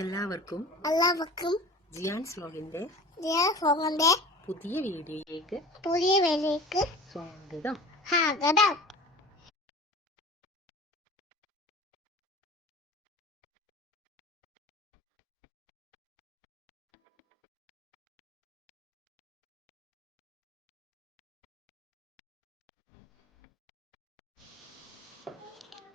എല്ലാവർക്കും ജിയാൻസ് വ്ലോഗിന്റെ പുതിയ വീഡിയോയിലേക്ക് സ്വാഗതം.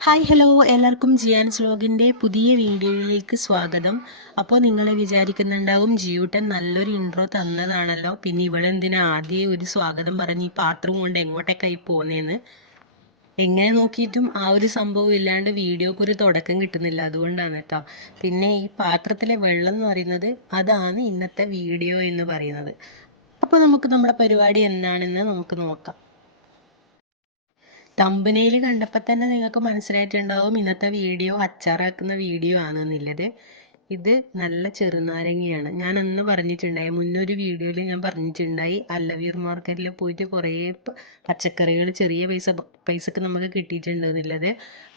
ഹായ് ഹലോ, എല്ലാവർക്കും ജിയാൻസ് വ്ലോഗിൻ്റെ പുതിയ വീഡിയോയിലേക്ക് സ്വാഗതം. അപ്പോൾ നിങ്ങൾ വിചാരിക്കുന്നുണ്ടാവും ജിയൂട്ടൻ നല്ലൊരു ഇൻട്രോ തന്നതാണല്ലോ, പിന്നെ ഇവളെന്തിനാ ആദ്യം ഒരു സ്വാഗതം പറഞ്ഞ് ഈ പാത്രം കൊണ്ട് എങ്ങോട്ടേക്കായി പോകുന്നതെന്ന്. എങ്ങനെ നോക്കിയിട്ടും ആ ഒരു സംഭവം ഇല്ലാണ്ട് വീഡിയോക്ക് ഒരു തുടക്കം കിട്ടുന്നില്ല, അതുകൊണ്ടാണ് കേട്ടോ. പിന്നെ ഈ പാത്രത്തിലെ വെള്ളം എന്ന് പറയുന്നത് അതാണ് ഇന്നത്തെ വീഡിയോ എന്ന് പറയുന്നത്. അപ്പോൾ നമുക്ക് നമ്മുടെ പരിപാടി എന്താണെന്ന് നമുക്ക് നോക്കാം. തമ്പനയിൽ കണ്ടപ്പോൾ തന്നെ നിങ്ങൾക്ക് മനസ്സിലായിട്ടുണ്ടാവും ഇന്നത്തെ വീഡിയോ അച്ചാറാക്കുന്ന വീഡിയോ ആണെന്നുള്ളത്. ഇത് നല്ല ചെറുനാരങ്ങയാണ്. ഞാൻ അന്ന് പറഞ്ഞിട്ടുണ്ടായി, മുന്നൊരു വീഡിയോയിൽ ഞാൻ പറഞ്ഞിട്ടുണ്ടായി, അല്ലവീർ മാർക്കറ്റിൽ പോയിട്ട് കുറേ പച്ചക്കറികൾ ചെറിയ പൈസക്ക് നമുക്ക് കിട്ടിയിട്ടുണ്ട് എന്നുള്ളത്.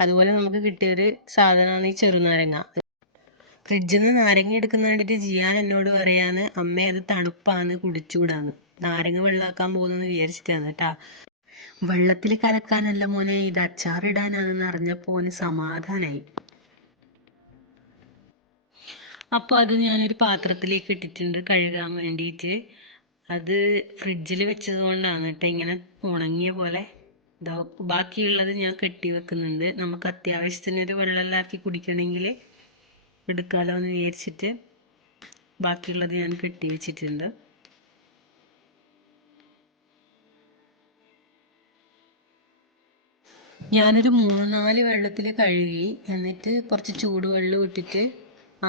അതുപോലെ നമുക്ക് കിട്ടിയൊരു സാധനമാണ് ഈ ചെറുനാരങ്ങ. ഫ്രിഡ്ജിൽ നിന്ന് നാരങ്ങ എടുക്കുന്ന കണ്ടിട്ട് ജിയാൻ എന്നോട് പറയാന്ന്, അമ്മേ അത് തണുപ്പാണ്, കുടിച്ചുകൂടാന്ന്. നാരങ്ങ വെള്ളമാക്കാൻ പോകുന്നെന്ന് വിചാരിച്ചിട്ടാണ് കേട്ടാ. വെള്ളത്തിൽ കലക്കാനല്ല മോനെ, ഇത് അച്ചാറിടാനാണെന്ന് അറിഞ്ഞപ്പോൾ ഓന് സമാധാനായി. അപ്പോൾ അത് ഞാനൊരു പാത്രത്തിലേക്ക് ഇട്ടിട്ടുണ്ട് കഴുകാൻ വേണ്ടിയിട്ട്. അത് ഫ്രിഡ്ജിൽ വെച്ചത് കൊണ്ടാണ് കേട്ടോ ഇങ്ങനെ ഉണങ്ങിയ പോലെ. ബാക്കിയുള്ളത് ഞാൻ കെട്ടി വെക്കുന്നുണ്ട്. നമുക്ക് അത്യാവശ്യത്തിന് ഒരു വെള്ളമെല്ലാക്കി കുടിക്കണമെങ്കിൽ എടുക്കാമല്ലോ എന്ന് വിചാരിച്ചിട്ട് ബാക്കിയുള്ളത് ഞാൻ കെട്ടി വെച്ചിട്ടുണ്ട്. ഞാനൊരു 3-4 വെള്ളത്തിൽ കഴുകി, എന്നിട്ട് കുറച്ച് ചൂടുവെള്ളം ഇട്ടിട്ട്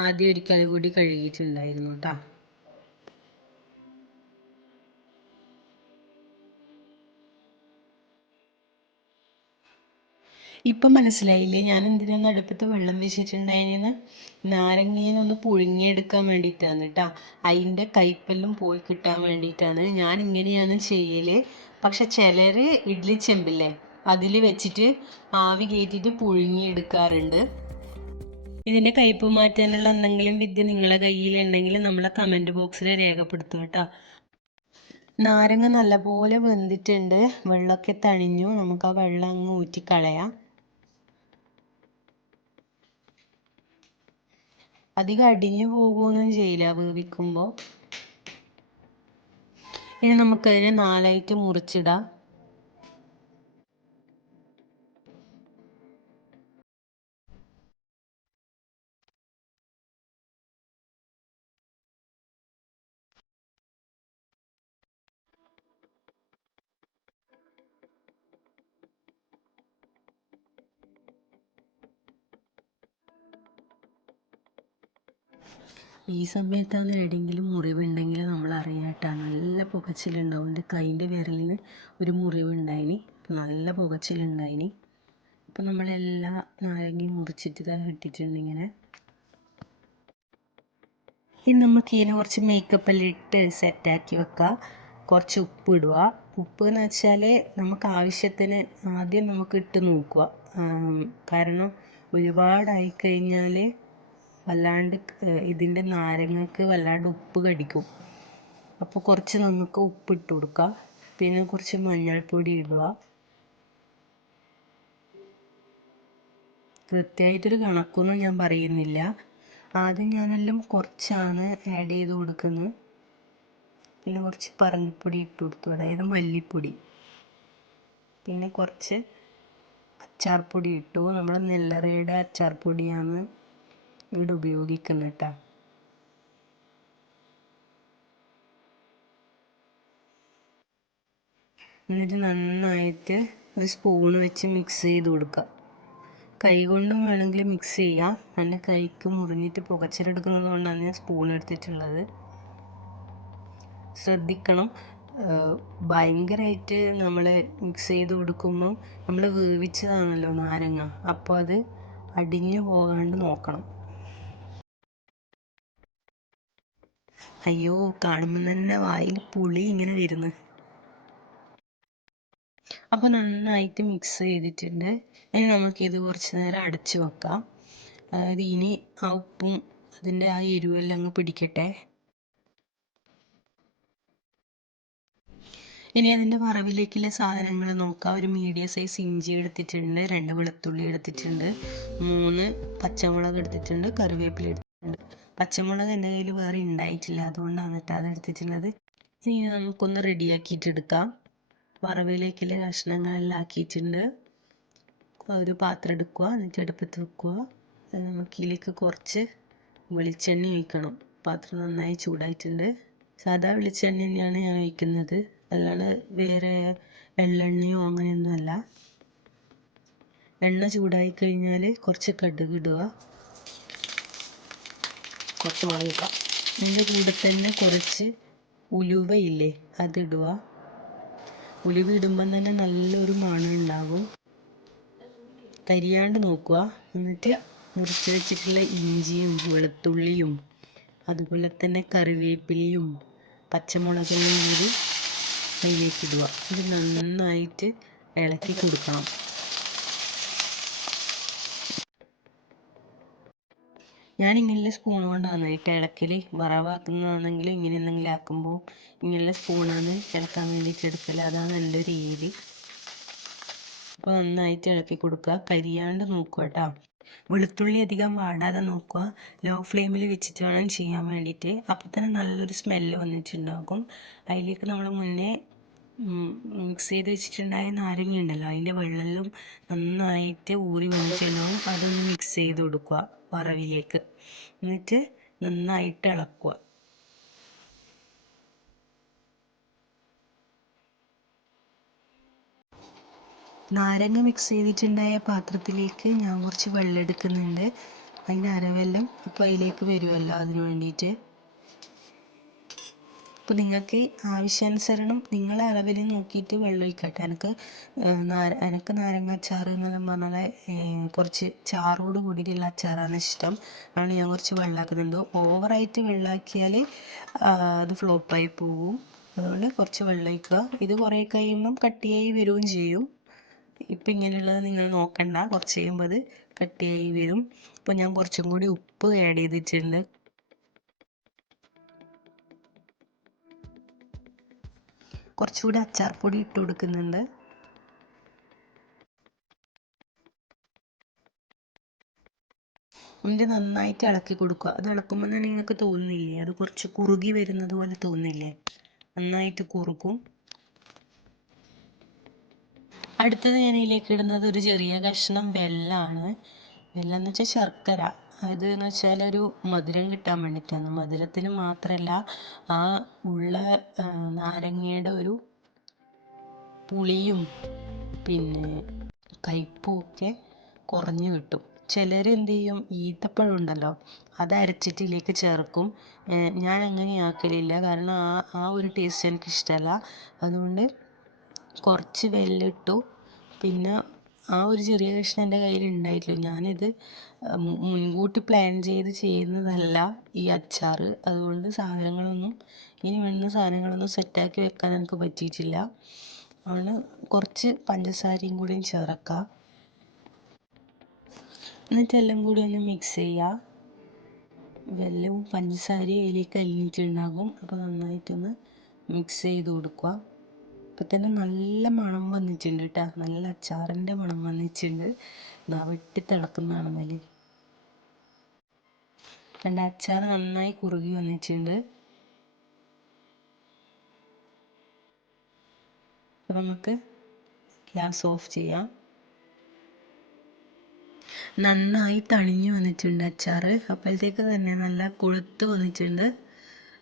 ആദ്യം ഒരിക്കൽ കൂടി കഴുകിയിട്ടുണ്ടായിരുന്നു കേട്ടോ. ഇപ്പം മനസ്സിലായില്ലേ ഞാൻ എന്തിനാണ് അടുപ്പത്ത് വെള്ളം വെച്ചിട്ടുണ്ടായിരുന്നെന്ന്? നാരങ്ങയൊന്ന് പുഴുങ്ങിയെടുക്കാൻ വേണ്ടിയിട്ടാണ് കേട്ടോ. അതിൻ്റെ കയ്പ്പെല്ലാം പോയി കിട്ടാൻ വേണ്ടിയിട്ടാണ് ഞാൻ ഇങ്ങനെയാണ് ചെയ്യല്. പക്ഷെ ചിലർ ഇഡ്ഡലി ചെമ്പില്ലേ അതിൽ വെച്ചിട്ട് ആവി കയറ്റിയിട്ട് പുഴുങ്ങിയെടുക്കാറുണ്ട്. ഇതിൻ്റെ കയ്പ്പ് മാറ്റാനുള്ള എന്തെങ്കിലും വിദ്യ നിങ്ങളെ കയ്യിലുണ്ടെങ്കിൽ നമ്മളെ കമൻറ്റ് ബോക്സിൽ രേഖപ്പെടുത്തും കേട്ടോ. നാരങ്ങ നല്ലപോലെ വെന്തിട്ടുണ്ട്, വെള്ളമൊക്കെ തണിഞ്ഞു. നമുക്ക് ആ വെള്ളം അങ്ങ് ഊറ്റിക്കളയാം. അധികം അടിഞ്ഞു പോകുകയൊന്നും ചെയ്യില്ല വേവിക്കുമ്പോൾ. ഇനി നമുക്കതിനെ 4ആയിട്ട് മുറിച്ചിടാം. ഈ സമയത്താണ് എവിടെയെങ്കിലും മുറിവുണ്ടെങ്കിൽ നമ്മൾ അറിയാട്ടോ. നല്ല പുകച്ചിലുണ്ടാവും. എൻ്റെ കൈൻ്റെ വിരലിന് ഒരു മുറിവുണ്ടായിനി, നല്ല പുകച്ചിലുണ്ടായിനി. അപ്പം നമ്മളെല്ലാ നാരങ്ങയും മുറിച്ചിട്ട് ഇട്ടിട്ടുണ്ട് ഇങ്ങനെ. ഇനി നമുക്ക് ഇതിന് കുറച്ച് മേക്കപ്പ് എല്ലാം ഇട്ട് സെറ്റാക്കി വെക്കാം. കുറച്ച് ഉപ്പ് ഇടുക. ഉപ്പ് എന്ന് വെച്ചാൽ നമുക്ക് ആവശ്യത്തിന് ആദ്യം നമുക്ക് ഇട്ട് നോക്കുക. കാരണം ഒരുപാടായി കഴിഞ്ഞാൽ വല്ലാണ്ട് ഇതിൻ്റെ നാരങ്ങക്ക് വല്ലാണ്ട് ഉപ്പ് കടിക്കും. അപ്പോൾ കുറച്ച് നമുക്ക് ഉപ്പിട്ട് കൊടുക്കാം. പിന്നെ കുറച്ച് മഞ്ഞൾപ്പൊടി ഇടുക. കൃത്യമായിട്ടൊരു കണക്കൊന്നും ഞാൻ പറയുന്നില്ല. ആദ്യം ഞാനെല്ലാം കുറച്ചാണ് ആഡ് ചെയ്ത് കൊടുക്കുന്നത്. പിന്നെ കുറച്ച് പറങ്കിപ്പൊടി ഇട്ട് കൊടുത്തു, അതായത് മല്ലിപ്പൊടി. പിന്നെ കുറച്ച് അച്ചാർപ്പൊടി ഇട്ടു. നമ്മൾ നെല്ലറയുടെ അച്ചാർപ്പൊടിയാണ് ഇവിടെ ഉപയോഗിക്കുന്നത് കേട്ടോ. എന്നിട്ട് നന്നായിട്ട് ഒരു സ്പൂൺ വെച്ച് മിക്സ് ചെയ്ത് കൊടുക്കുക. കൈ കൊണ്ടും വേണമെങ്കിൽ മിക്സ് ചെയ്യാം. എൻ്റെ കൈക്ക് മുറിഞ്ഞിട്ട് പുകച്ചിലെടുക്കുന്നത് കൊണ്ടാണ് ഞാൻ സ്പൂൺ എടുത്തിട്ടുള്ളത്. ശ്രദ്ധിക്കണം, ഭയങ്കരമായിട്ട് നമ്മൾ മിക്സ് ചെയ്ത് കൊടുക്കുമ്പം നമ്മൾ വേവിച്ചതാണല്ലോ നാരങ്ങ, അപ്പോൾ അത് അടിഞ്ഞു പോകാണ്ട് നോക്കണം. അയ്യോ, കാണുമ്പോൾ തന്നെ വായിൽ പുളി ഇങ്ങനെ വരുന്നു. അപ്പോൾ നന്നായിട്ട് മിക്സ് ചെയ്തിട്ടുണ്ട്. ഇനി നമുക്കിത് കുറച്ച് നേരം അടച്ചു വെക്കാം. അതായത് ഇനി ആ ഉപ്പും അതിൻ്റെ ആ എരിവെല്ലാം അങ്ങ് പിടിക്കട്ടെ. ഇനി അതിൻ്റെ വറവിലേക്കുള്ള സാധനങ്ങൾ നോക്കാം. ഒരു മീഡിയം സൈസ് ഇഞ്ചി എടുത്തിട്ടുണ്ട്, 2 വെളുത്തുള്ളി എടുത്തിട്ടുണ്ട്, 3 പച്ചമുളക് എടുത്തിട്ടുണ്ട്, കറിവേപ്പില എടുത്തിട്ടുണ്ട്. പച്ചമുളക് എൻ്റെ കയ്യിൽ വേറെ ഉണ്ടായിട്ടില്ല, അതുകൊണ്ടാണ് കേട്ടോ അത് എടുത്തിട്ടുള്ളത്. ഇനി നമുക്കൊന്ന് റെഡിയാക്കിയിട്ട് എടുക്കാം. വറവിലേക്കുള്ള കഷ്ണങ്ങളെല്ലാം ആക്കിയിട്ടുണ്ട്. ഒരു പാത്രം എടുക്കുക, എന്നിട്ട് അടുപ്പത്ത് വെക്കുക. നമുക്കിതിലേക്ക് കുറച്ച് വെളിച്ചെണ്ണ ഒഴിക്കണം. പാത്രം നന്നായി ചൂടായിട്ടുണ്ട്. സാധാ വെളിച്ചെണ്ണ തന്നെയാണ് ഞാൻ ഒഴിക്കുന്നത്, അല്ലാണ്ട് വേറെ എള്ളെണ്ണയോ അങ്ങനെയൊന്നുമല്ല. എണ്ണ ചൂടായി കഴിഞ്ഞാൽ കുറച്ച് കടുക് ഇടുക, കുറച്ച് മുളക് ഇടുക. അതിൻ്റെ കൂടെ തന്നെ കുറച്ച് ഉലുവയില്ലേ, അതിടുക. ഉലുവ ഇടുമ്പം തന്നെ നല്ലൊരു മണം ഉണ്ടാകും. കരിയാണ്ട് നോക്കുക. എന്നിട്ട് മുറിച്ച് വെച്ചിട്ടുള്ള ഇഞ്ചിയും വെളുത്തുള്ളിയും അതുപോലെ തന്നെ കറിവേപ്പിലയും പച്ചമുളകെല്ലാം കൂടി അതിലേക്ക് ഇടുക. ഇത് നന്നായിട്ട് ഇളക്കി കൊടുക്കണം. ഞാൻ ഇങ്ങനെയുള്ള സ്പൂൺ കൊണ്ടാണ് ഇളക്കൽ. വറവാക്കുന്നതാണെങ്കിൽ ഇങ്ങനെ എന്തെങ്കിലും ആക്കുമ്പോൾ ഇങ്ങനെയുള്ള സ്പൂണാണ് ഇളക്കാൻ വേണ്ടിയിട്ട് എടുക്കൽ. അതാണ് എൻ്റെ ഒരു രീതി. അപ്പോൾ നന്നായിട്ട് ഇളക്കി കൊടുക്കുക, കരിയാണ്ട് നോക്കുക കേട്ടോ. വെളുത്തുള്ളി അധികം വാടാതെ നോക്കുക. ലോ ഫ്ലെയിമിൽ വെച്ചിട്ട് വേണം ചെയ്യാൻ വേണ്ടിയിട്ട്. അപ്പോൾ തന്നെ നല്ലൊരു സ്മെല്ല് വന്നിട്ടുണ്ടാകും. അതിലേക്ക് നമ്മൾ മുന്നേ മിക്സ് ചെയ്ത് വെച്ചിട്ടുണ്ടായ നാരങ്ങ ഉണ്ടല്ലോ, അതിൻ്റെ വെള്ളം നന്നായിട്ട് ഊറി വന്നിട്ടുണ്ടാകും. അതൊന്ന് മിക്സ് ചെയ്ത് കൊടുക്കുക വറവിലേക്ക്. എന്നിട്ട് നന്നായിട്ട് ഇളക്കുക. നാരങ്ങ മിക്സ് ചെയ്തിട്ടുണ്ടായ പാത്രത്തിലേക്ക് ഞാൻ കുറച്ച് വെള്ളം എടുക്കുന്നുണ്ട്. അതിൻ്റെ അരവെല്ലാം ഇപ്പോൾ അതിലേക്ക് വരുമല്ലോ, അതിന് വേണ്ടിയിട്ട്. അപ്പോൾ നിങ്ങൾക്ക് ആവശ്യാനുസരണം നിങ്ങളെ അളവിൽ നോക്കിയിട്ട് വെള്ളം ഒഴിക്കട്ടെ. എനിക്ക് നാരങ്ങ അച്ചാർ എന്നെല്ലാം പറഞ്ഞാൽ കുറച്ച് ചാറോട് കൂടിയിട്ടുള്ള അച്ചാറാണ് ഇഷ്ടം. അതുകൊണ്ട് ഞാൻ കുറച്ച് വെള്ളമാക്കുന്നുണ്ട്. ഓവറായിട്ട് വെള്ളമാക്കിയാൽ അത് ഫ്ലോപ്പായി പോവും. അതുകൊണ്ട് കുറച്ച് വെള്ളം ഒഴിക്കുക. ഇത് കുറേ കഴിയുമ്പം കട്ടിയായി വരികയും ചെയ്യും. ഇപ്പം ഇങ്ങനെയുള്ളത് നിങ്ങൾ നോക്കണ്ട, കുറച്ച് കഴിയുമ്പോൾ അത് കട്ടിയായി വരും. അപ്പോൾ ഞാൻ കുറച്ചും കൂടി ഉപ്പ് ആഡ് ചെയ്തിട്ടുണ്ട്. കുറച്ചുകൂടി അച്ചാർ പൊടി ഇട്ട് കൊടുക്കുന്നുണ്ട്. എന്നിട്ട് നന്നായിട്ട് ഇളക്കി കൊടുക്കുക. അത് ഇളക്കുമ്പോൾ തന്നെ നിങ്ങൾക്ക് തോന്നുന്നില്ലേ, അത് കുറച്ച് കുറുകി വരുന്നത് പോലെ തോന്നില്ലേ? നന്നായിട്ട് കുറുക്കും. അടുത്തത് ഞാൻ ഇതിലേക്ക് ഇടുന്നത് ഒരു ചെറിയ കഷ്ണം വെല്ലമാണ്. വെല്ലം എന്ന് വെച്ചാൽ ശർക്കര. അത് എന്ന് വെച്ചാൽ ഒരു മധുരം കിട്ടാൻ വേണ്ടിയിട്ടാണ്. മധുരത്തിന് മാത്രമല്ല, ആ ഉള്ള നാരങ്ങയുടെ ഒരു പുളിയും പിന്നെ കയ്പ്പും ഒക്കെ കുറഞ്ഞു കിട്ടും. ചിലർ എന്ത് ചെയ്യും, ഈത്തപ്പഴം ഉണ്ടല്ലോ, അത് അരച്ചിട്ട് ഇതിലേക്ക് ചേർക്കും. ഞാൻ അങ്ങനെ ആക്കലില്ല, കാരണം ആ ഒരു ടേസ്റ്റ് എനിക്കിഷ്ടമല്ല. അതുകൊണ്ട് കുറച്ച് വെല്ലം ഇട്ടു. പിന്നെ ആ ഒരു ചെറിയ കഷ്ണം എൻ്റെ കയ്യിൽ ഉണ്ടായിട്ടുള്ളൂ. ഞാനിത് മുൻകൂട്ടി പ്ലാൻ ചെയ്ത് ചെയ്യുന്നതല്ല ഈ അച്ചാർ. അതുകൊണ്ട് ഇനി വേണ്ടുന്ന സാധനങ്ങളൊന്നും സെറ്റാക്കി വെക്കാൻ എനിക്ക് പറ്റിയിട്ടില്ല. അതുകൊണ്ട് കുറച്ച് പഞ്ചസാരയും കൂടി ചേർക്കാം. എന്നിട്ട് എല്ലാം കൂടി ഒന്ന് മിക്സ് ചെയ്യുക. വെല്ലവും പഞ്ചസാരയും അതിലേക്ക് അലിഞ്ഞിട്ടുണ്ടാകും. അപ്പോൾ നന്നായിട്ടൊന്ന് മിക്സ് ചെയ്ത് കൊടുക്കുക. ഇപ്പം തന്നെ നല്ല മണം വന്നിട്ടുണ്ട് കേട്ടോ, നല്ല അച്ചാറിൻ്റെ മണം വന്നിട്ടുണ്ട്. വെട്ടി തിളക്കുന്നതാണ് മതി. എൻ്റെ അച്ചാർ നന്നായി കുറുകി വന്നിട്ടുണ്ട്. അപ്പം നമുക്ക് ഗ്യാസ് ഓഫ് ചെയ്യാം. നന്നായി തണിഞ്ഞു വന്നിട്ടുണ്ട് അച്ചാർ. അപ്പോഴത്തേക്ക് തന്നെ നല്ല കൊഴുത്ത് വന്നിട്ടുണ്ട്.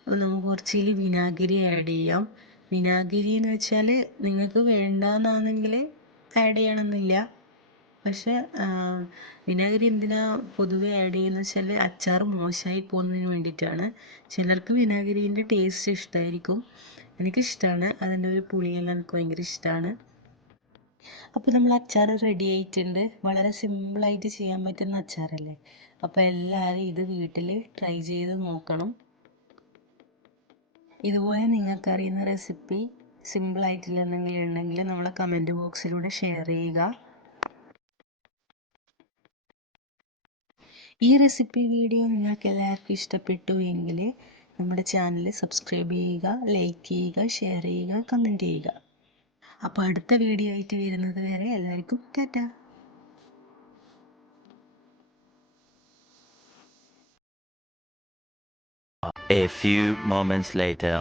അപ്പോൾ നമുക്ക് കുറച്ച് വിനാഗിരി ആഡ് ചെയ്യാം. വിനാഗിരി എന്ന് വെച്ചാൽ നിങ്ങൾക്ക് വേണ്ടാന്നാണെങ്കിൽ ആഡ് ചെയ്യണമെന്നില്ല. പക്ഷേ വിനാഗിരി എന്തിനാ പൊതുവെ ആഡ് ചെയ്യുന്നത് വെച്ചാൽ അച്ചാർ മോശമായി പോകുന്നതിന് വേണ്ടിയിട്ടാണ്. ചിലർക്ക് വിനാഗിരീൻ്റെ ടേസ്റ്റ് ഇഷ്ടമായിരിക്കും, എനിക്കിഷ്ടമാണ്. അതിൻ്റെ ഒരു പുളിയെല്ലാം എനിക്ക് ഭയങ്കര ഇഷ്ടമാണ്. അപ്പോൾ നമ്മൾ അച്ചാർ റെഡി ആയിട്ടുണ്ട്. വളരെ സിമ്പിളായിട്ട് ചെയ്യാൻ പറ്റുന്ന അച്ചാറല്ലേ. അപ്പോൾ എല്ലാവരും ഇത് വീട്ടിൽ ട്രൈ ചെയ്ത് നോക്കണം. ഇതുപോലെ നിങ്ങൾക്കറിയുന്ന റെസിപ്പി സിമ്പിളായിട്ടുള്ള എന്തെങ്കിലും ഉണ്ടെങ്കിൽ നമ്മളെ കമൻറ്റ് ബോക്സിലൂടെ ഷെയർ ചെയ്യുക. ഈ റെസിപ്പി വീഡിയോ നിങ്ങൾക്ക് എല്ലാവർക്കും ഇഷ്ടപ്പെട്ടു എങ്കിൽ നമ്മുടെ ചാനൽ സബ്സ്ക്രൈബ് ചെയ്യുക, ലൈക്ക് ചെയ്യുക, ഷെയർ ചെയ്യുക, കമൻറ്റ് ചെയ്യുക. അപ്പോൾ അടുത്ത വീഡിയോ ആയിട്ട് വരുന്നത് വരെ എല്ലാവർക്കും Tata. A few moments later.